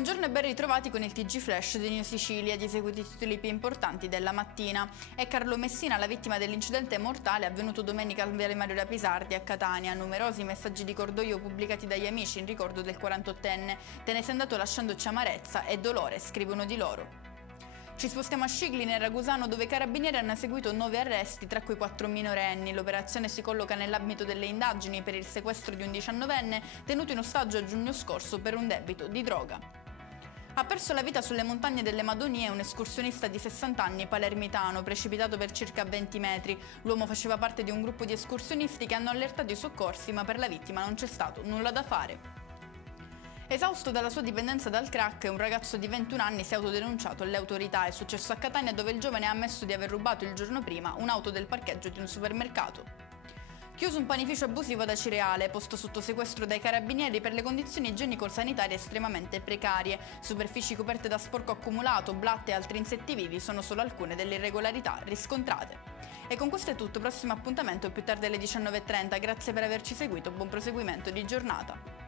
Buongiorno e ben ritrovati con il TG Flash di New Sicilia, gli eseguiti titoli più importanti della mattina. È Carlo Messina la vittima dell'incidente mortale avvenuto domenica al viale Mario da Pisardi a Catania. Numerosi messaggi di cordoglio pubblicati dagli amici in ricordo del 48enne. Te ne sei andato lasciandoci amarezza e dolore, scrive uno di loro. Ci spostiamo a Scicli, nel Ragusano, dove i carabinieri hanno eseguito 9 arresti, tra cui 4 minorenni. L'operazione si colloca nell'ambito delle indagini per il sequestro di un 19enne tenuto in ostaggio a giugno scorso per un debito di droga. Ha perso la vita sulle montagne delle Madonie un escursionista di 60 anni palermitano, precipitato per circa 20 metri. L'uomo faceva parte di un gruppo di escursionisti che hanno allertato i soccorsi, ma per la vittima non c'è stato nulla da fare. Esausto dalla sua dipendenza dal crack, un ragazzo di 21 anni si è autodenunciato alle autorità. È successo a Catania, dove il giovane ha ammesso di aver rubato il giorno prima un'auto del parcheggio di un supermercato. Chiuso un panificio abusivo da Cireale, posto sotto sequestro dai carabinieri per le condizioni igienico-sanitarie estremamente precarie. Superfici coperte da sporco accumulato, blatte e altri insetti vivi sono solo alcune delle irregolarità riscontrate. E con questo è tutto, prossimo appuntamento più tardi alle 19:30. Grazie per averci seguito, buon proseguimento di giornata.